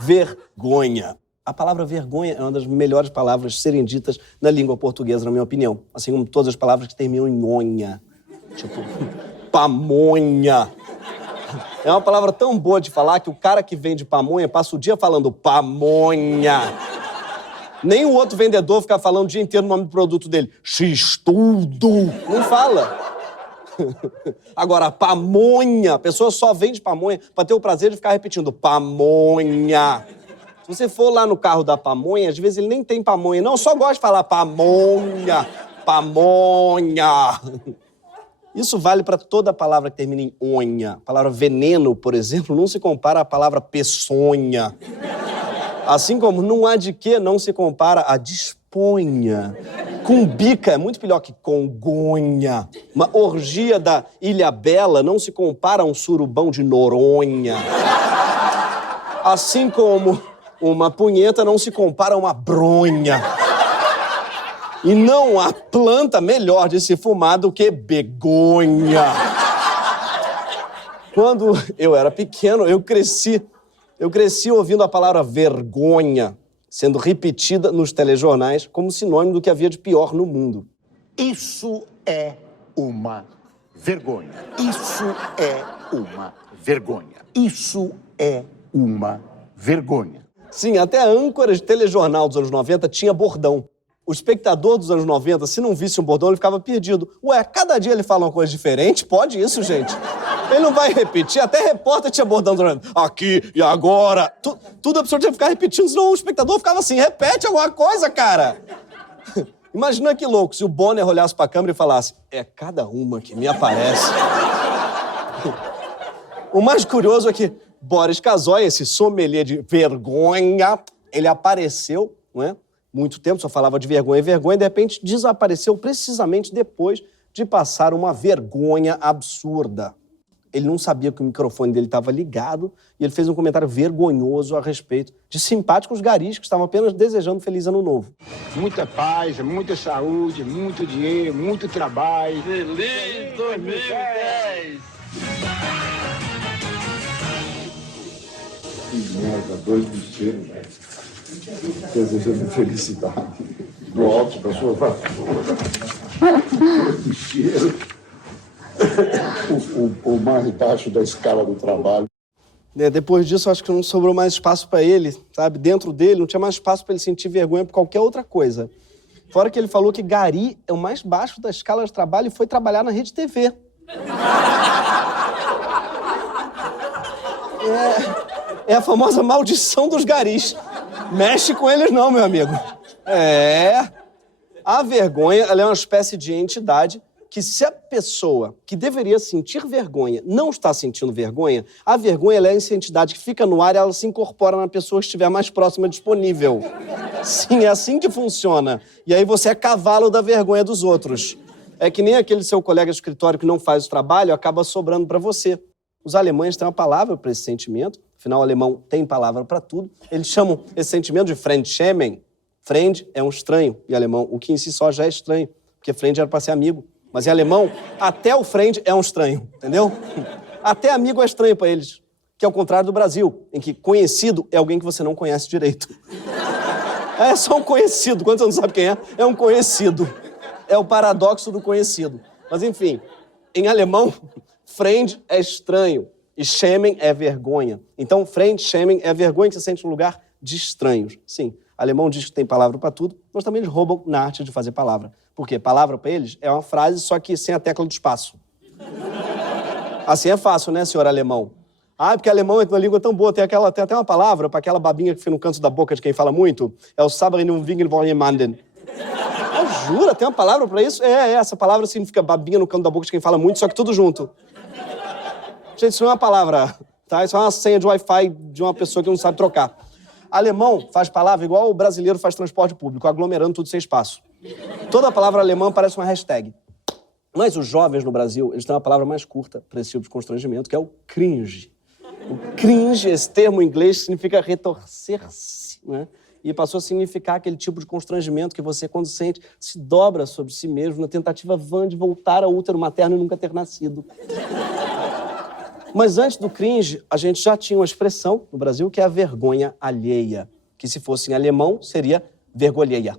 vergonha. A palavra vergonha é uma das melhores palavras a serem ditas na língua portuguesa, na minha opinião. Assim como todas as palavras que terminam em onha. Tipo, pamonha. É uma palavra tão boa de falar que o cara que vende pamonha passa o dia falando pamonha. Nem o outro vendedor fica falando o dia inteiro o nome do produto dele. X-tudo. Não fala. Agora, pamonha. A pessoa só vende pamonha pra ter o prazer de ficar repetindo pamonha. Se você for lá no carro da pamonha, às vezes ele nem tem pamonha. Não, só gosta de falar pamonha, pamonha. Isso vale para toda palavra que termina em onha. A palavra veneno, por exemplo, não se compara à palavra peçonha. Assim como não há de que não se compara a disponha. Cumbica é muito pior que congonha. Uma orgia da Ilha Bela não se compara a um surubão de Noronha. Assim como uma punheta não se compara a uma bronha. E não há planta melhor de se fumar do que begonha. Quando eu era pequeno, eu cresci ouvindo a palavra vergonha sendo repetida nos telejornais como sinônimo do que havia de pior no mundo. Isso é uma vergonha. Isso é uma vergonha. Isso é uma vergonha. Sim, até a âncora de telejornal dos anos 90 tinha bordão. O espectador dos anos 90, se não visse um bordão, ele ficava perdido. Ué, cada dia ele fala uma coisa diferente? Pode isso, gente? Ele não vai repetir. Até repórter tinha bordão durante. Aqui e agora. Tudo a pessoa tinha que ficar repetindo, senão o espectador ficava assim, repete alguma coisa, cara. Imagina que louco se o Bonner olhasse pra câmera e falasse, é cada uma que me aparece. O mais curioso é que Boris Casoy, esse sommelier de vergonha, ele apareceu, não é? Muito tempo, só falava de vergonha e vergonha, e de repente desapareceu precisamente depois de passar uma vergonha absurda. Ele não sabia que o microfone dele estava ligado e ele fez um comentário vergonhoso a respeito de simpáticos garis que estavam apenas desejando um feliz ano novo. Muita paz, muita saúde, muito dinheiro, muito trabalho. Feliz 2010! Que merda, 2 bicheiros, velho. Desejando felicidade do alto da sua vassoura. 2 bicheiros. O mais baixo da escala do trabalho. Depois disso, acho que não sobrou mais espaço para ele, sabe? Dentro dele, não tinha mais espaço para ele sentir vergonha por qualquer outra coisa. Fora que ele falou que gari é o mais baixo da escala de trabalho e foi trabalhar na Rede TV. É a famosa maldição dos garis. Mexe com eles não, meu amigo. A vergonha, ela é uma espécie de entidade que se a pessoa que deveria sentir vergonha não está sentindo vergonha, a vergonha ela é essa entidade que fica no ar e ela se incorpora na pessoa que estiver mais próxima disponível. Sim, é assim que funciona. E aí você é cavalo da vergonha dos outros. É que nem aquele seu colega de escritório que não faz o trabalho, acaba sobrando para você. Os alemães têm uma palavra para esse sentimento, afinal o alemão tem palavra para tudo. Eles chamam esse sentimento de Fremdschämen. Fremd é um estranho em alemão, o que em si só já é estranho, porque Fremd era para ser amigo. Mas em alemão, até o Fremd é um estranho, entendeu? Até amigo é estranho para eles, que é o contrário do Brasil, em que conhecido é alguém que você não conhece direito. É só um conhecido, quando você não sabe quem é um conhecido. É o paradoxo do conhecido. Mas enfim, em alemão, Fremd é estranho e Schämen é vergonha. Então, Fremdschämen é a vergonha que você sente no lugar de estranhos. Sim, alemão diz que tem palavra para tudo, mas também eles roubam na arte de fazer palavra. Por quê? Palavra para eles é uma frase, só que sem a tecla do espaço. Assim é fácil, né, senhor alemão? Ah, porque alemão é uma língua tão boa, tem até uma palavra para aquela babinha que fica no canto da boca de quem fala muito. É o Sabrinum Wingelvorjemanden. Jura? Tem uma palavra pra isso? Essa palavra significa babinha no canto da boca de quem fala muito, só que tudo junto. Gente, isso não é uma palavra, tá? Isso é uma senha de Wi-Fi de uma pessoa que não sabe trocar. Alemão faz palavra igual o brasileiro faz transporte público, aglomerando tudo sem espaço. Toda palavra alemã parece uma hashtag. Mas os jovens no Brasil, eles têm uma palavra mais curta para esse tipo de constrangimento, que é o cringe. O cringe, esse termo em inglês, significa retorcer-se, né? E passou a significar aquele tipo de constrangimento que você, quando sente, se dobra sobre si mesmo na tentativa vã de voltar ao útero materno e nunca ter nascido. Mas antes do cringe, a gente já tinha uma expressão no Brasil que é a vergonha alheia, que se fosse em alemão seria vergonheia.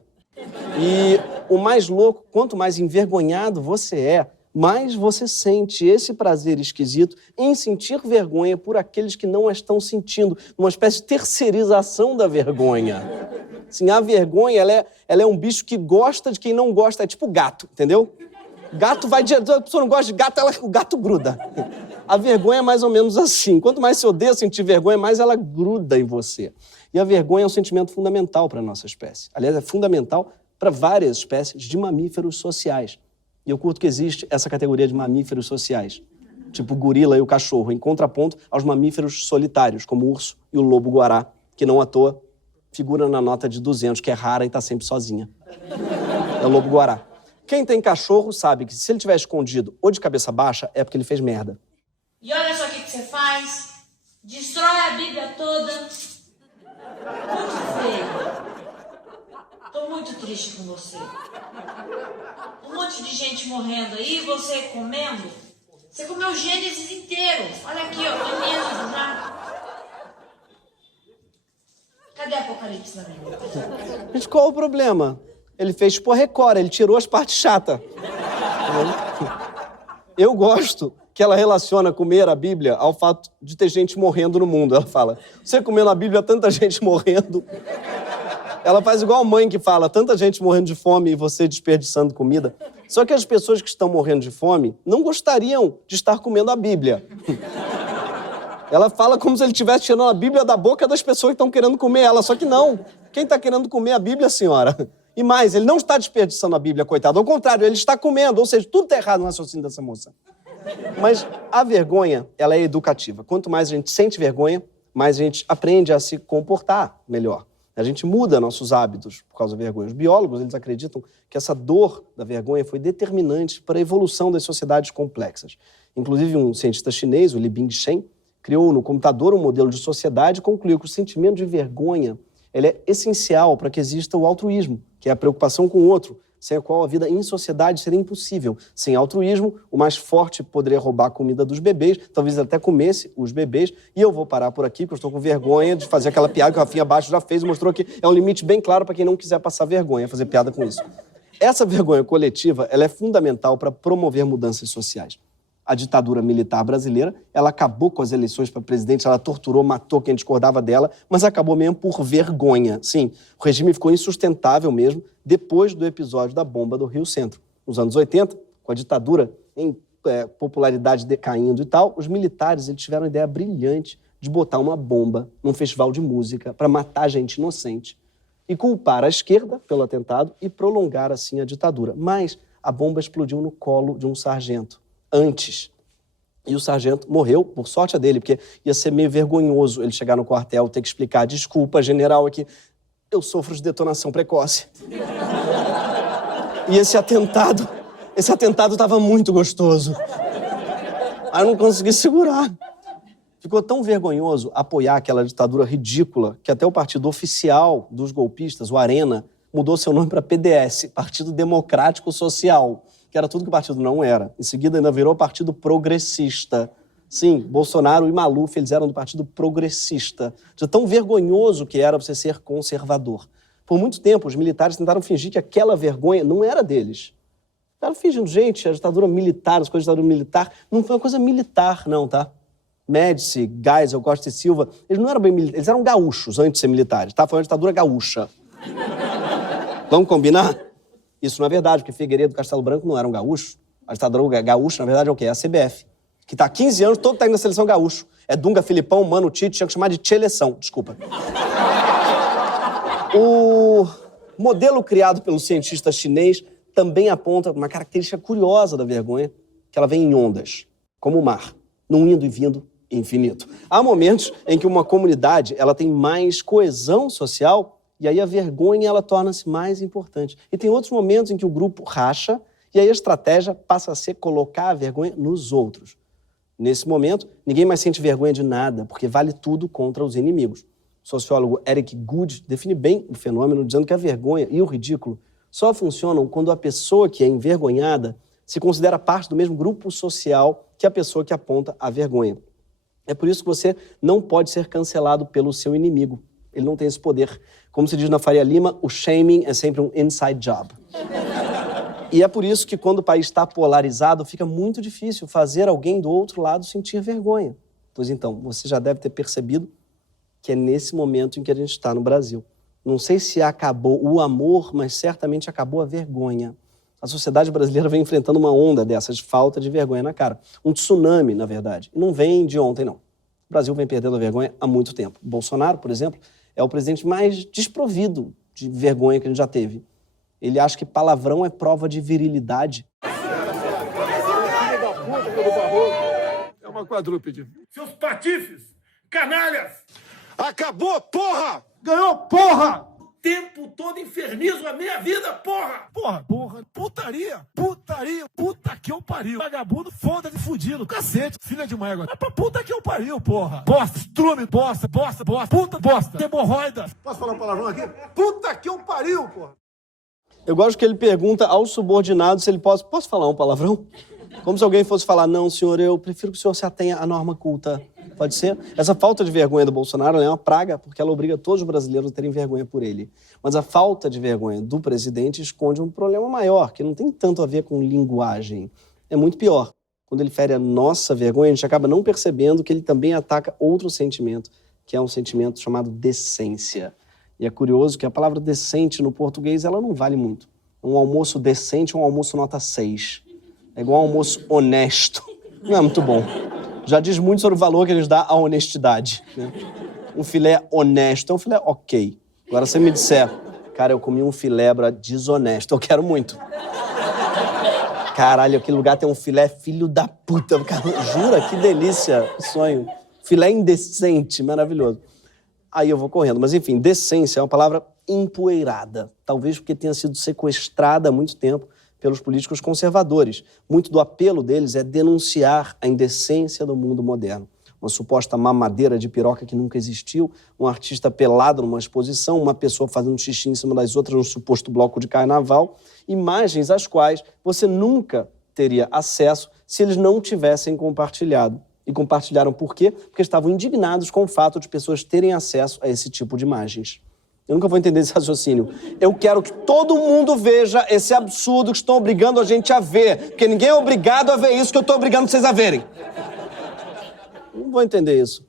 E o mais louco, quanto mais envergonhado você é, mais você sente esse prazer esquisito em sentir vergonha por aqueles que não a estão sentindo, uma espécie de terceirização da vergonha. Assim, a vergonha, ela é um bicho que gosta de quem não gosta, é tipo gato, entendeu? Gato vai de... A pessoa não gosta de gato, o gato gruda. A vergonha é mais ou menos assim. Quanto mais você odeia sentir vergonha, mais ela gruda em você. E a vergonha é um sentimento fundamental para a nossa espécie. Aliás, é fundamental para várias espécies de mamíferos sociais. E eu curto que existe essa categoria de mamíferos sociais, tipo o gorila e o cachorro, em contraponto aos mamíferos solitários, como o urso e o lobo-guará, que não à toa figura na nota de 200, que é rara e está sempre sozinha. É o lobo-guará. Quem tem cachorro sabe que se ele estiver escondido ou de cabeça baixa, é porque ele fez merda. E olha só o que você faz. Destrói a Bíblia toda. Muito feio. Tô muito triste com você. Um monte de gente morrendo aí, você comendo. Você comeu o Gênesis inteiro. Olha aqui, ó, tô mesmo já. Cadê Apocalipse na Bíblia? Gente, qual o problema? Ele fez tipo a Record, ele tirou as partes chatas. Eu gosto que ela relaciona comer a Bíblia ao fato de ter gente morrendo no mundo. Ela fala, você comendo a Bíblia, tanta gente morrendo. Ela faz igual a mãe que fala, tanta gente morrendo de fome e você desperdiçando comida. Só que as pessoas que estão morrendo de fome não gostariam de estar comendo a Bíblia. Ela fala como se ele estivesse tirando a Bíblia da boca das pessoas que estão querendo comer ela. Só que não. Quem está querendo comer a Bíblia, senhora? E mais, ele não está desperdiçando a Bíblia, coitado. Ao contrário, ele está comendo. Ou seja, tudo está errado no raciocínio dessa moça. Mas a vergonha, ela é educativa. Quanto mais a gente sente vergonha, mais a gente aprende a se comportar melhor. A gente muda nossos hábitos por causa da vergonha. Os biólogos, eles acreditam que essa dor da vergonha foi determinante para a evolução das sociedades complexas. Inclusive, um cientista chinês, o Li Bingchen, criou no computador um modelo de sociedade e concluiu que o sentimento de vergonha ele é essencial para que exista o altruísmo, que é a preocupação com o outro, sem a qual a vida em sociedade seria impossível. Sem altruísmo, o mais forte poderia roubar a comida dos bebês, talvez até comesse os bebês. E eu vou parar por aqui, porque eu estou com vergonha de fazer aquela piada que o Rafinha Baixo já fez e mostrou que é um limite bem claro para quem não quiser passar vergonha, fazer piada com isso. Essa vergonha coletiva ela é fundamental para promover mudanças sociais. A ditadura militar brasileira, ela acabou com as eleições para presidente, ela torturou, matou quem discordava dela, mas acabou mesmo por vergonha. Sim, o regime ficou insustentável mesmo depois do episódio da bomba do Rio Centro. Nos anos 80, com a ditadura em popularidade decaindo e tal, os militares eles tiveram a ideia brilhante de botar uma bomba num festival de música para matar gente inocente e culpar a esquerda pelo atentado e prolongar assim a ditadura. Mas a bomba explodiu no colo de um sargento antes. E o sargento morreu, por sorte a dele, porque ia ser meio vergonhoso ele chegar no quartel, ter que explicar, desculpa, general, aqui, eu sofro de detonação precoce. E esse atentado estava muito gostoso. Aí eu não consegui segurar. Ficou tão vergonhoso apoiar aquela ditadura ridícula que até o partido oficial dos golpistas, o Arena, mudou seu nome para PDS, Partido Democrático Social, que era tudo que o partido não era. Em seguida, ainda virou Partido Progressista. Sim, Bolsonaro e Maluf, eles eram do Partido Progressista. De tão vergonhoso que era você ser conservador. Por muito tempo, os militares tentaram fingir que aquela vergonha não era deles. Estavam fingindo, gente, a ditadura militar, as coisas da ditadura militar, não foi uma coisa militar, não, tá? Médici, Geisel, Costa e Silva, eles não eram bem militares, eles eram gaúchos antes de ser militares, tá? Foi uma ditadura gaúcha. Vamos combinar? Isso não é verdade, porque Figueiredo e Castelo Branco não eram gaúchos. A ditadura gaúcha, na verdade, é o quê? É a CBF. Que tá há 15 anos, todo técnico da seleção gaúcho. É Dunga, Filipão, Mano, Tite, tinha que chamar de Tcheleção. Desculpa. O modelo criado pelo cientista chinês também aponta uma característica curiosa da vergonha, que ela vem em ondas, como o mar, num indo e vindo infinito. Há momentos em que uma comunidade ela tem mais coesão social e aí a vergonha ela torna-se mais importante. E tem outros momentos em que o grupo racha e aí a estratégia passa a ser colocar a vergonha nos outros. Nesse momento, ninguém mais sente vergonha de nada, porque vale tudo contra os inimigos. O sociólogo Eric Goode define bem o fenômeno, dizendo que a vergonha e o ridículo só funcionam quando a pessoa que é envergonhada se considera parte do mesmo grupo social que a pessoa que aponta a vergonha. É por isso que você não pode ser cancelado pelo seu inimigo. Ele não tem esse poder. Como se diz na Faria Lima, o shaming é sempre um inside job. E é por isso que quando o país está polarizado, fica muito difícil fazer alguém do outro lado sentir vergonha. Pois então, você já deve ter percebido que é nesse momento em que a gente está no Brasil. Não sei se acabou o amor, mas certamente acabou a vergonha. A sociedade brasileira vem enfrentando uma onda dessas, de falta de vergonha na cara. Um tsunami, na verdade. E não vem de ontem, não. O Brasil vem perdendo a vergonha há muito tempo. Bolsonaro, por exemplo, é o presidente mais desprovido de vergonha que a gente já teve. Ele acha que palavrão é prova de virilidade. É uma quadrúpede. Seus patifes, canalhas! Acabou, porra! Ganhou, porra! Tempo todo infernizo a minha vida, porra! Porra, putaria, puta que eu pariu. Vagabundo, foda-se, fudido, cacete, filha de uma égua. Mas pra puta que eu pariu, porra. Bosta, estrume, bosta, puta, bosta, hemorroida. Posso falar um palavrão aqui? Puta que eu pariu, porra! Eu gosto que ele pergunta ao subordinado se ele posso falar um palavrão? Como se alguém fosse falar, não, senhor, eu prefiro que o senhor se atenha à norma culta. Pode ser? Essa falta de vergonha do Bolsonaro é uma praga, porque ela obriga todos os brasileiros a terem vergonha por ele. Mas a falta de vergonha do presidente esconde um problema maior, que não tem tanto a ver com linguagem. É muito pior. Quando ele fere a nossa vergonha, a gente acaba não percebendo que ele também ataca outro sentimento, que é um sentimento chamado decência. E é curioso que a palavra decente no português, ela não vale muito. Um almoço decente é um almoço nota 6. É igual um almoço honesto. Não é muito bom. Já diz muito sobre o valor que eles dão à honestidade, né? Um filé honesto é um filé ok. Agora você me disser, cara, eu comi um filé desonesto, eu quero muito. Caralho, aquele lugar tem um filé filho da puta. Cara, jura? Que delícia, que sonho. Filé indecente, maravilhoso. Aí eu vou correndo. Mas, enfim, decência é uma palavra empoeirada. Talvez porque tenha sido sequestrada há muito tempo pelos políticos conservadores. Muito do apelo deles é denunciar a indecência do mundo moderno. Uma suposta mamadeira de piroca que nunca existiu, um artista pelado numa exposição, uma pessoa fazendo xixi em cima das outras num suposto bloco de carnaval, imagens às quais você nunca teria acesso se eles não tivessem compartilhado. E compartilharam por quê? Porque estavam indignados com o fato de pessoas terem acesso a esse tipo de imagens. Eu nunca vou entender esse raciocínio. Eu quero que todo mundo veja esse absurdo que estão obrigando a gente a ver. Porque ninguém é obrigado a ver isso que eu estou obrigando vocês a verem. Não vou entender isso.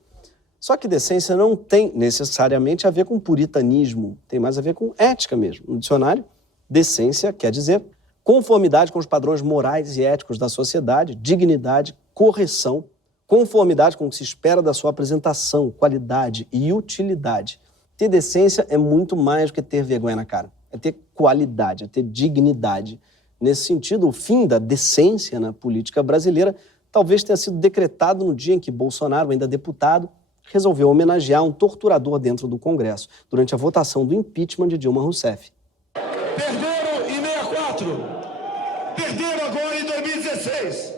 Só que decência não tem necessariamente a ver com puritanismo. Tem mais a ver com ética mesmo. No dicionário, decência quer dizer conformidade com os padrões morais e éticos da sociedade, dignidade, correção, conformidade com o que se espera da sua apresentação, qualidade e utilidade. Ter decência é muito mais do que ter vergonha na cara. É ter qualidade, é ter dignidade. Nesse sentido, o fim da decência na política brasileira talvez tenha sido decretado no dia em que Bolsonaro, ainda deputado, resolveu homenagear um torturador dentro do Congresso, durante a votação do impeachment de Dilma Rousseff. Perderam em 64. Perderam agora em 2016.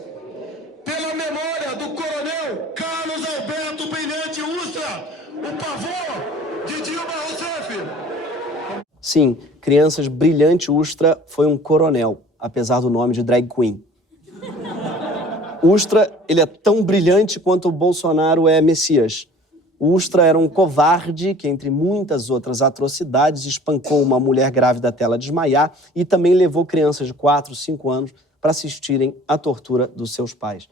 Pela memória do coronel Carlos Alberto Brilhante Ustra, o pavor de Dilma Rousseff. Sim, Crianças Brilhante Ustra foi um coronel, apesar do nome de drag queen. Ustra, ele é tão brilhante quanto o Bolsonaro é Messias. O Ustra era um covarde que, entre muitas outras atrocidades, espancou uma mulher grávida até ela desmaiar e também levou crianças de 4, 5 anos para assistirem à tortura dos seus pais.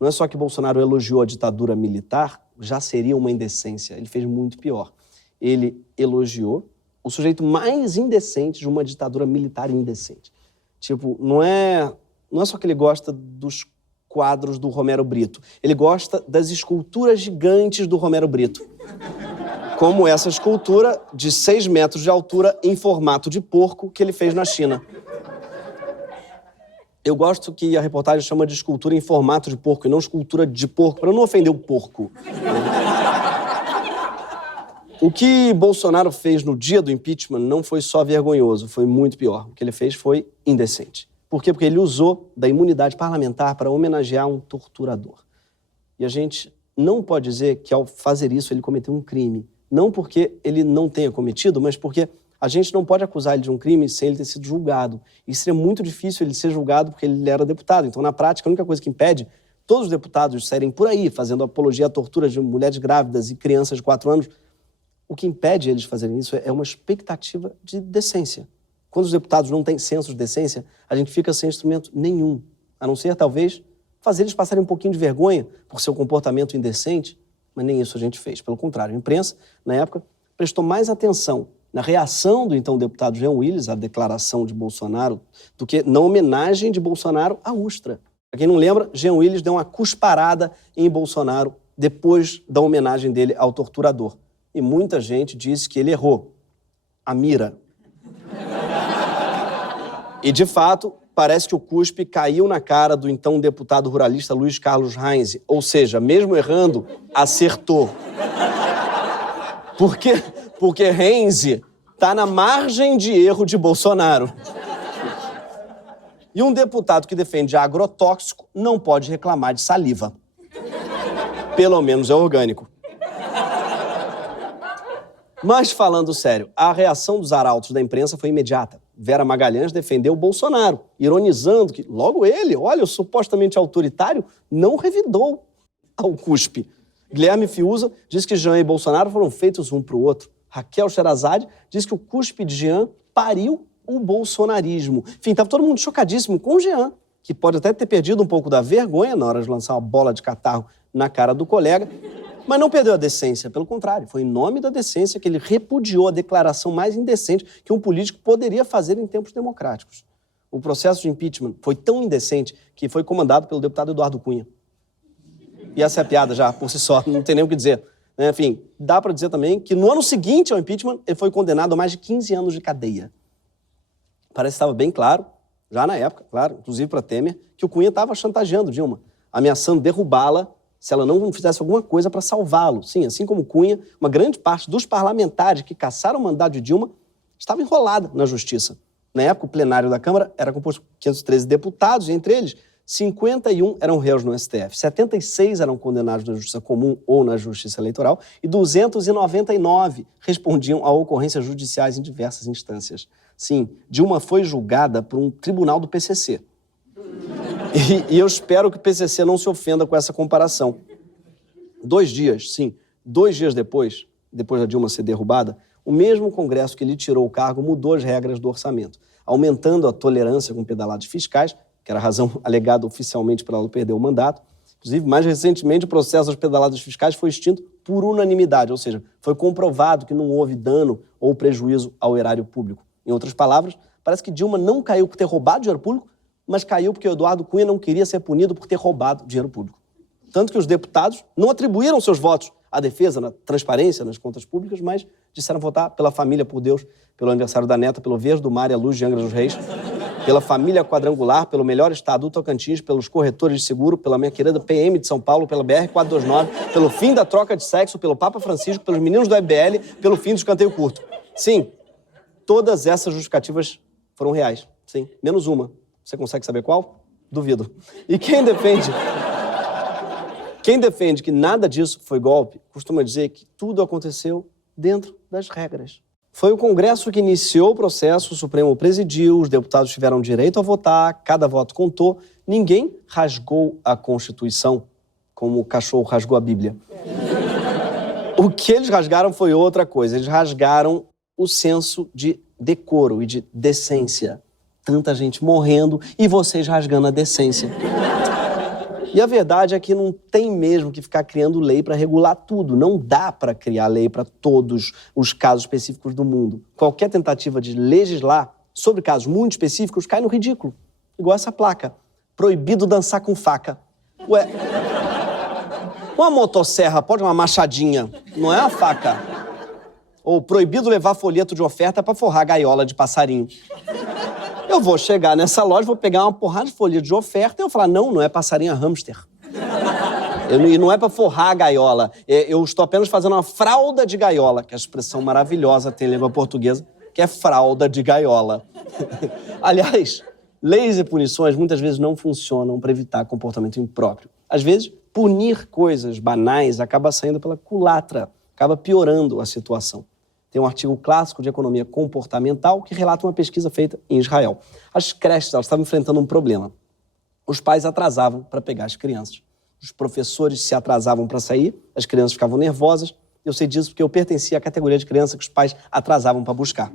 Não é só que Bolsonaro elogiou a ditadura militar, já seria uma indecência. Ele fez muito pior. Ele elogiou o sujeito mais indecente de uma ditadura militar indecente. Tipo, não é só que ele gosta dos quadros do Romero Brito. Ele gosta das esculturas gigantes do Romero Brito. Como essa escultura de 6 metros de altura em formato de porco que ele fez na China. Eu gosto que a reportagem chama de escultura em formato de porco e não escultura de porco, para não ofender o porco. O que Bolsonaro fez no dia do impeachment não foi só vergonhoso, foi muito pior. O que ele fez foi indecente. Por quê? Porque ele usou da imunidade parlamentar para homenagear um torturador. E a gente não pode dizer que, ao fazer isso, ele cometeu um crime. Não porque ele não tenha cometido, mas porque a gente não pode acusar ele de um crime sem ele ter sido julgado. E seria muito difícil ele ser julgado porque ele era deputado. Então, na prática, a única coisa que impede todos os deputados saírem por aí fazendo apologia à tortura de mulheres grávidas e crianças de 4 anos, o que impede eles de fazerem isso é uma expectativa de decência. Quando os deputados não têm senso de decência, a gente fica sem instrumento nenhum, a não ser, talvez, fazer eles passarem um pouquinho de vergonha por seu comportamento indecente, mas nem isso a gente fez. Pelo contrário, a imprensa, na época, prestou mais atenção na reação do então deputado Jean Willis à declaração de Bolsonaro do que na homenagem de Bolsonaro à Ustra. Para quem não lembra, Jean Willis deu uma cusparada em Bolsonaro depois da homenagem dele ao torturador. E muita gente disse que ele errou a mira. E, de fato, parece que o cuspe caiu na cara do então deputado ruralista Luiz Carlos Reins. Ou seja, mesmo errando, acertou. Porque Reins está na margem de erro de Bolsonaro. E um deputado que defende agrotóxico não pode reclamar de saliva. Pelo menos é orgânico. Mas, falando sério, a reação dos arautos da imprensa foi imediata. Vera Magalhães defendeu Bolsonaro, ironizando que logo ele, olha, o supostamente autoritário, não revidou ao cuspe. Guilherme Fiuza diz que Jean e Bolsonaro foram feitos um para o outro. Raquel Sherazade diz que o cuspe de Jean pariu o bolsonarismo. Enfim, estava todo mundo chocadíssimo com o Jean, que pode até ter perdido um pouco da vergonha na hora de lançar uma bola de catarro na cara do colega, mas não perdeu a decência, pelo contrário, foi em nome da decência que ele repudiou a declaração mais indecente que um político poderia fazer em tempos democráticos. O processo de impeachment foi tão indecente que foi comandado pelo deputado Eduardo Cunha. E essa é a piada já, por si só, não tem nem o que dizer. Enfim, dá para dizer também que no ano seguinte ao impeachment ele foi condenado a mais de 15 anos de cadeia. Parece que estava bem claro, já na época, claro, inclusive para Temer, que o Cunha estava chantageando Dilma, ameaçando derrubá-la se ela não fizesse alguma coisa para salvá-lo. Sim, assim como Cunha, uma grande parte dos parlamentares que caçaram o mandato de Dilma estava enrolada na justiça. Na época, o plenário da Câmara era composto por 513 deputados, e entre eles, 51 eram réus no STF, 76 eram condenados na justiça comum ou na justiça eleitoral, e 299 respondiam a ocorrências judiciais em diversas instâncias. Sim, Dilma foi julgada por um tribunal do PCC. E eu espero que o PCC não se ofenda com essa comparação. 2 dias depois da Dilma ser derrubada, o mesmo Congresso que lhe tirou o cargo mudou as regras do orçamento, aumentando a tolerância com pedaladas fiscais, que era a razão alegada oficialmente para ela perder o mandato. Inclusive, mais recentemente, o processo das pedaladas fiscais foi extinto por unanimidade, ou seja, foi comprovado que não houve dano ou prejuízo ao erário público. Em outras palavras, parece que Dilma não caiu por ter roubado dinheiro público, mas caiu porque o Eduardo Cunha não queria ser punido por ter roubado dinheiro público. Tanto que os deputados não atribuíram seus votos à defesa, na transparência, nas contas públicas, mas disseram votar pela família, por Deus, pelo aniversário da neta, pelo Verde do Mar e a Luz de Angra dos Reis, pela família quadrangular, pelo melhor estado do Tocantins, pelos corretores de seguro, pela minha querida PM de São Paulo, pela BR-429, pelo fim da troca de sexo, pelo Papa Francisco, pelos meninos do IBL, pelo fim do escanteio curto. Sim, todas essas justificativas foram reais. Sim, menos uma. Você consegue saber qual? Duvido. E quem defende que nada disso foi golpe, costuma dizer que tudo aconteceu dentro das regras. Foi o Congresso que iniciou o processo, o Supremo presidiu, os deputados tiveram direito a votar, cada voto contou, ninguém rasgou a Constituição, como o cachorro rasgou a Bíblia. O que eles rasgaram foi outra coisa, eles rasgaram o senso de decoro e de decência. Tanta gente morrendo e vocês rasgando a decência. E a verdade é que não tem mesmo que ficar criando lei para regular tudo. Não dá para criar lei para todos os casos específicos do mundo. Qualquer tentativa de legislar sobre casos muito específicos cai no ridículo. Igual essa placa. Proibido dançar com faca. Ué, uma motosserra pode uma machadinha, não é uma faca. Ou proibido levar folheto de oferta para forrar gaiola de passarinho. Eu vou chegar nessa loja, vou pegar uma porrada de folha de oferta e eu falar, não é passarinho, é hamster. E não é para forrar a gaiola. Eu estou apenas fazendo uma fralda de gaiola, que é a expressão maravilhosa tem em língua portuguesa, que é fralda de gaiola. Aliás, leis e punições muitas vezes não funcionam para evitar comportamento impróprio. Às vezes, punir coisas banais acaba saindo pela culatra, acaba piorando a situação. Tem um artigo clássico de economia comportamental que relata uma pesquisa feita em Israel. As creches elas estavam enfrentando um problema. Os pais atrasavam para pegar as crianças. Os professores se atrasavam para sair, as crianças ficavam nervosas. Eu sei disso porque eu pertencia à categoria de criança que os pais atrasavam para buscar.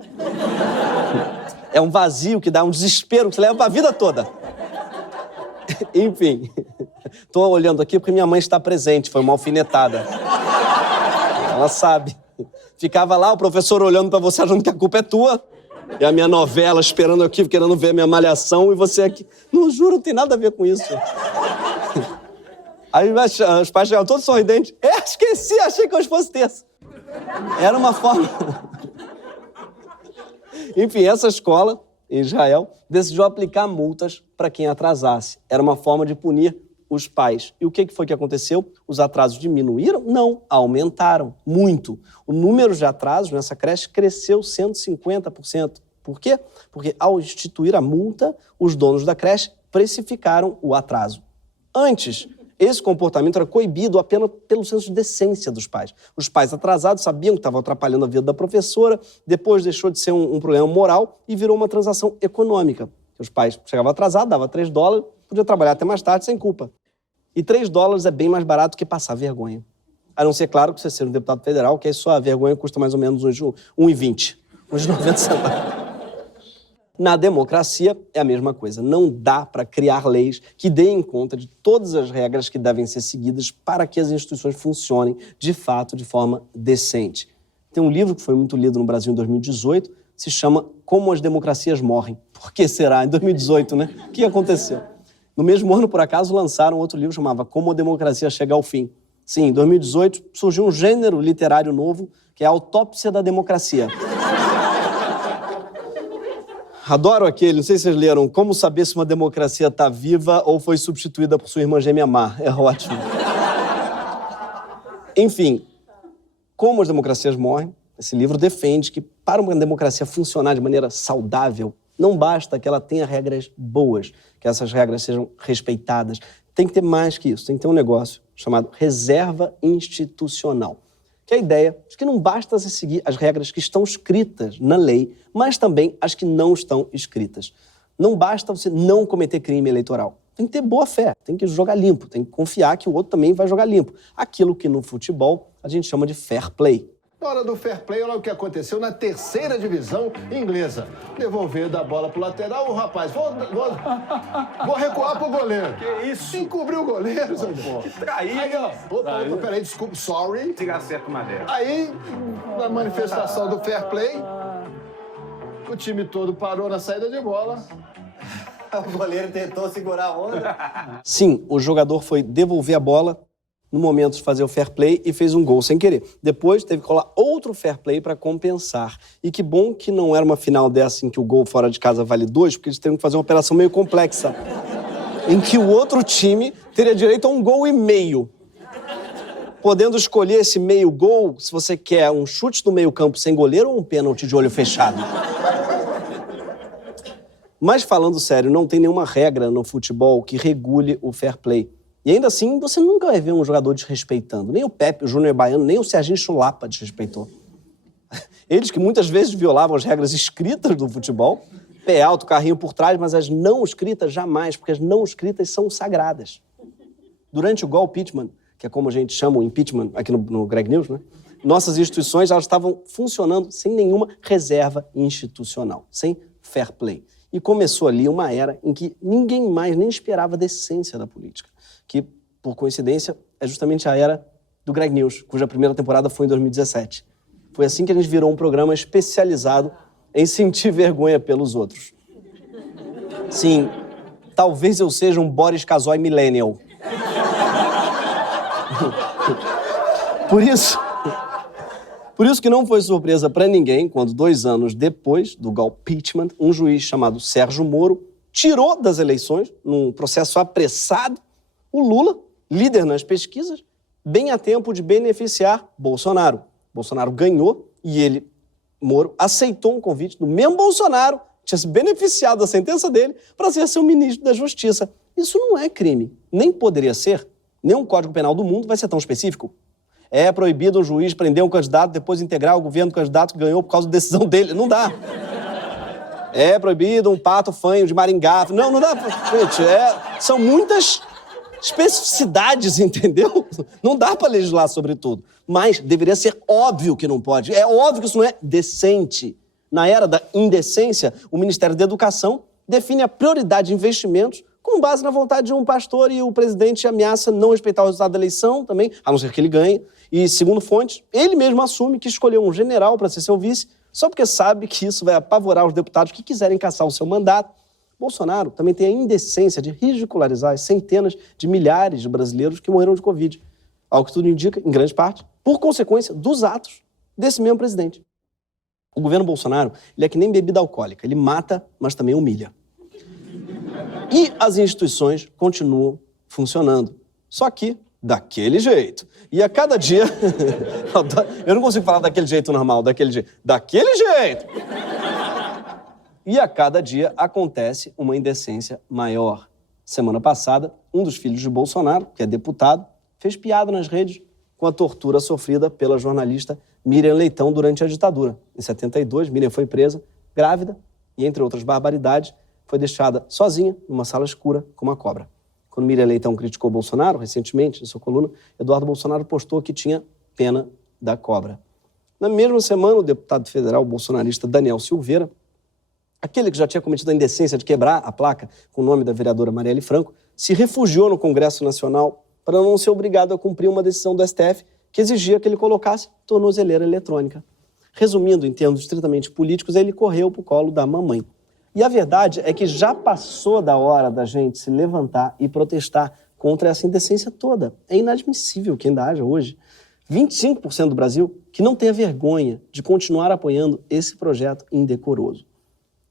É um vazio que dá um desespero que você leva para a vida toda. Enfim, tô olhando aqui porque minha mãe está presente, foi uma alfinetada. Ela sabe. Ficava lá o professor olhando para você achando que a culpa é tua. E a minha novela esperando aqui, querendo ver a minha malhação, e você aqui. Não, juro, não tem nada a ver com isso. Aí os pais chegavam todos sorridentes. Esqueci, achei que hoje fosse terça. Era uma forma... Enfim, essa escola, em Israel, decidiu aplicar multas para quem atrasasse. Era uma forma de punir os pais. E o que foi que aconteceu? Os atrasos diminuíram? Não, aumentaram muito. O número de atrasos nessa creche cresceu 150%. Por quê? Porque ao instituir a multa, os donos da creche precificaram o atraso. Antes, esse comportamento era coibido apenas pelo senso de decência dos pais. Os pais atrasados sabiam que estavam atrapalhando a vida da professora, depois deixou de ser um problema moral e virou uma transação econômica. Os pais chegavam atrasados, dava $3, podia trabalhar até mais tarde sem culpa. E $3 é bem mais barato que passar vergonha. A não ser, claro, que você seja um deputado federal, que aí sua vergonha custa mais ou menos uns 1,20, uns 90 centavos. Na democracia é a mesma coisa. Não dá para criar leis que deem conta de todas as regras que devem ser seguidas para que as instituições funcionem, de fato, de forma decente. Tem um livro que foi muito lido no Brasil em 2018, se chama Como as Democracias Morrem. Por que será? Em 2018, né? O que aconteceu? No mesmo ano, por acaso, lançaram outro livro chamado Como a Democracia Chega ao Fim. Sim, em 2018 surgiu um gênero literário novo, que é a autópsia da democracia. Adoro aquele, não sei se vocês leram, Como Saber se uma Democracia está viva ou foi substituída por sua irmã gêmea má. É ótimo. Enfim, Como as Democracias Morrem, esse livro defende que para uma democracia funcionar de maneira saudável, não basta que ela tenha regras boas, que essas regras sejam respeitadas. Tem que ter mais que isso, tem que ter um negócio chamado reserva institucional. Que é a ideia de que não basta você seguir as regras que estão escritas na lei, mas também as que não estão escritas. Não basta você não cometer crime eleitoral. Tem que ter boa fé, tem que jogar limpo, tem que confiar que o outro também vai jogar limpo. Aquilo que no futebol a gente chama de fair play. Na hora do fair play, olha o que aconteceu na 3ª divisão inglesa. Devolver da bola pro lateral, o rapaz, vou recuar pro goleiro. Que isso? Encobriu o goleiro, seu Que traíra. Aí, ó, opa, peraí, desculpa, sorry. Siga acerto madeira. Aí, na manifestação do fair play, o time todo parou na saída de bola. O goleiro tentou segurar a onda. Sim, o jogador foi devolver a bola no momento de fazer o fair play e fez um gol sem querer. Depois teve que rolar outro fair play para compensar. E que bom que não era uma final dessa em que o gol fora de casa vale 2, porque eles teriam que fazer uma operação meio complexa, em que o outro time teria direito a 1,5 gols. Podendo escolher esse meio gol, se você quer um chute do meio campo sem goleiro ou um pênalti de olho fechado. Mas falando sério, não tem nenhuma regra no futebol que regule o fair play. E ainda assim, você nunca vai ver um jogador desrespeitando. Nem o Pepe, o Júnior Baiano, nem o Serginho Chulapa desrespeitou. Eles que muitas vezes violavam as regras escritas do futebol, pé alto, carrinho por trás, mas as não escritas jamais, porque as não escritas são sagradas. Durante o golpe impeachment, que é como a gente chama o impeachment aqui no Greg News, né? Nossas instituições elas estavam funcionando sem nenhuma reserva institucional, sem fair play. E começou ali uma era em que ninguém mais nem esperava a decência da política, que, por coincidência, é justamente a era do Greg News, cuja primeira temporada foi em 2017. Foi assim que a gente virou um programa especializado em sentir vergonha pelos outros. Sim, talvez eu seja um Boris Casoy millennial. Por isso que não foi surpresa para ninguém quando, 2 anos depois do golpe impeachment, um juiz chamado Sérgio Moro tirou das eleições, num processo apressado, o Lula, líder nas pesquisas, bem a tempo de beneficiar Bolsonaro. Bolsonaro ganhou e ele, Moro, aceitou um convite do mesmo Bolsonaro, tinha se beneficiado da sentença dele, para ser seu ministro da Justiça. Isso não é crime, nem poderia ser. Nenhum Código Penal do mundo vai ser tão específico. É proibido um juiz prender um candidato, depois integrar o governo do candidato que ganhou por causa da decisão dele. Não dá. É proibido um pato fanho de Maringá. Não dá. Gente, são muitas especificidades, entendeu? Não dá para legislar sobre tudo. Mas deveria ser óbvio que não pode. É óbvio que isso não é decente. Na era da indecência, o Ministério da Educação define a prioridade de investimentos com base na vontade de um pastor e o presidente ameaça não respeitar o resultado da eleição também, a não ser que ele ganhe. E, segundo fontes, ele mesmo assume que escolheu um general para ser seu vice só porque sabe que isso vai apavorar os deputados que quiserem caçar o seu mandato. Bolsonaro também tem a indecência de ridicularizar as centenas de milhares de brasileiros que morreram de Covid. Ao que tudo indica, em grande parte, por consequência dos atos desse mesmo presidente. O governo Bolsonaro, ele é que nem bebida alcoólica. Ele mata, mas também humilha. E as instituições continuam funcionando. Só que daquele jeito. E a cada dia... Eu não consigo falar daquele jeito normal, daquele jeito. Daquele jeito! E a cada dia acontece uma indecência maior. Semana passada, um dos filhos de Bolsonaro, que é deputado, fez piada nas redes com a tortura sofrida pela jornalista Miriam Leitão durante a ditadura. Em 72, Miriam foi presa, grávida, e, entre outras barbaridades, foi deixada sozinha numa sala escura com uma cobra. Quando Miriam Leitão criticou Bolsonaro, recentemente, em sua coluna, Eduardo Bolsonaro postou que tinha pena da cobra. Na mesma semana, o deputado federal bolsonarista Daniel Silveira, aquele que já tinha cometido a indecência de quebrar a placa com o nome da vereadora Marielle Franco, se refugiou no Congresso Nacional para não ser obrigado a cumprir uma decisão do STF que exigia que ele colocasse tornozeleira eletrônica. Resumindo, em termos estritamente políticos, ele correu para o colo da mamãe. E a verdade é que já passou da hora da gente se levantar e protestar contra essa indecência toda. É inadmissível que ainda haja hoje 25% do Brasil que não tenha vergonha de continuar apoiando esse projeto indecoroso.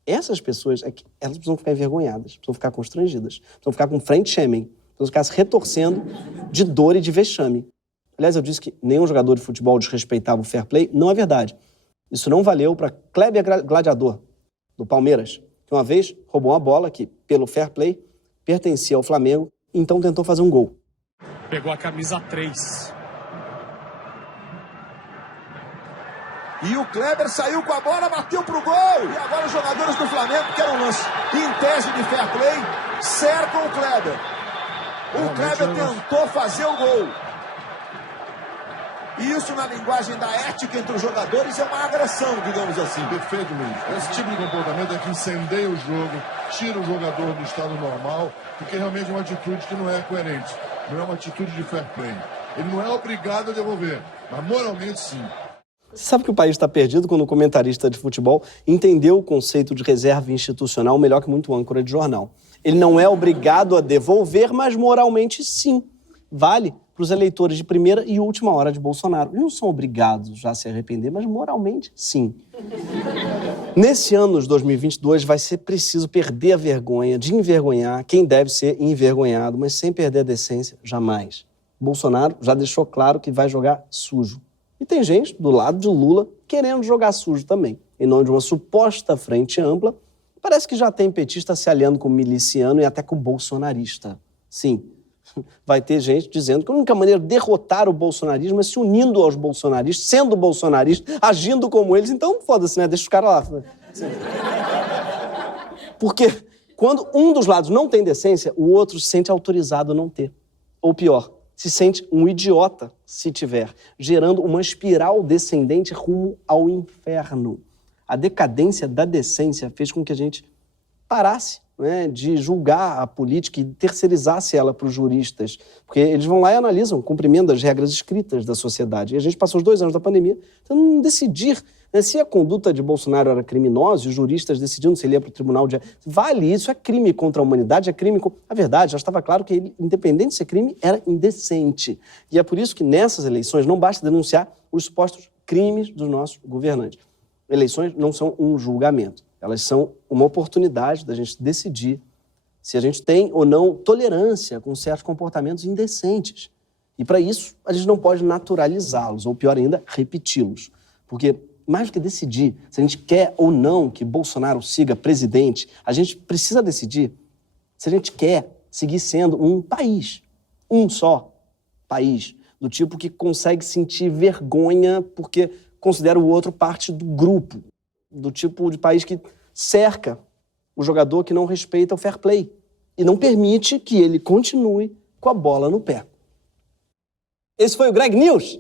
Essas pessoas, elas precisam ficar envergonhadas, precisam ficar constrangidas, precisam ficar com friend shaming, precisam ficar se retorcendo de dor e de vexame. Aliás, eu disse que nenhum jogador de futebol desrespeitava o fair play. Não é verdade. Isso não valeu para Kleber Gladiador, do Palmeiras, que uma vez roubou uma bola que, pelo fair play, pertencia ao Flamengo e então tentou fazer um gol. Pegou a camisa 3. E o Kleber saiu com a bola, bateu pro gol. E agora os jogadores do Flamengo querem um lance em tese de fair play, cercam o Kleber. O Kleber tentou fazer o gol. E isso, na linguagem da ética entre os jogadores, é uma agressão, digamos assim. Perfeito, Luiz. Esse tipo de comportamento é que incendeia o jogo, tira o jogador do estado normal, porque realmente é uma atitude que não é coerente. Não é uma atitude de fair play. Ele não é obrigado a devolver, mas moralmente sim. Você sabe que o país está perdido quando o comentarista de futebol entendeu o conceito de reserva institucional melhor que muito âncora de jornal. Ele não é obrigado a devolver, mas moralmente sim. Vale para os eleitores de primeira e última hora de Bolsonaro. Eles não são obrigados já a se arrepender, mas moralmente sim. Nesse ano de 2022 vai ser preciso perder a vergonha de envergonhar quem deve ser envergonhado, mas sem perder a decência, jamais. Bolsonaro já deixou claro que vai jogar sujo. E tem gente do lado de Lula querendo jogar sujo também. Em nome de uma suposta frente ampla, parece que já tem petista se aliando com miliciano e até com bolsonarista. Sim, vai ter gente dizendo que a única maneira de derrotar o bolsonarismo é se unindo aos bolsonaristas, sendo bolsonarista, agindo como eles. Então, foda-se, né? Deixa os caras lá. Porque quando um dos lados não tem decência, o outro se sente autorizado a não ter. Ou pior, se sente um idiota, se tiver, gerando uma espiral descendente rumo ao inferno. A decadência da decência fez com que a gente parasse, né, de julgar a política e terceirizasse ela para os juristas, porque eles vão lá e analisam o cumprimento das regras escritas da sociedade. E a gente passou os 2 anos da pandemia tentando decidir, né, se a conduta de Bolsonaro era criminosa e os juristas decidindo se ele ia para o tribunal de... Vale isso, é crime contra a humanidade, é crime... A verdade, já estava claro que ele, independente de ser crime, era indecente. E é por isso que nessas eleições não basta denunciar os supostos crimes dos nossos governantes. Eleições não são um julgamento. Elas são uma oportunidade da gente decidir se a gente tem ou não tolerância com certos comportamentos indecentes. E, para isso, a gente não pode naturalizá-los, ou pior ainda, repeti-los. Porque, mais do que decidir se a gente quer ou não que Bolsonaro siga presidente, a gente precisa decidir se a gente quer seguir sendo um país, um só país, do tipo que consegue sentir vergonha porque considera o outro parte do grupo, do tipo de país que cerca o jogador que não respeita o fair play e não permite que ele continue com a bola no pé. Esse foi o Greg News.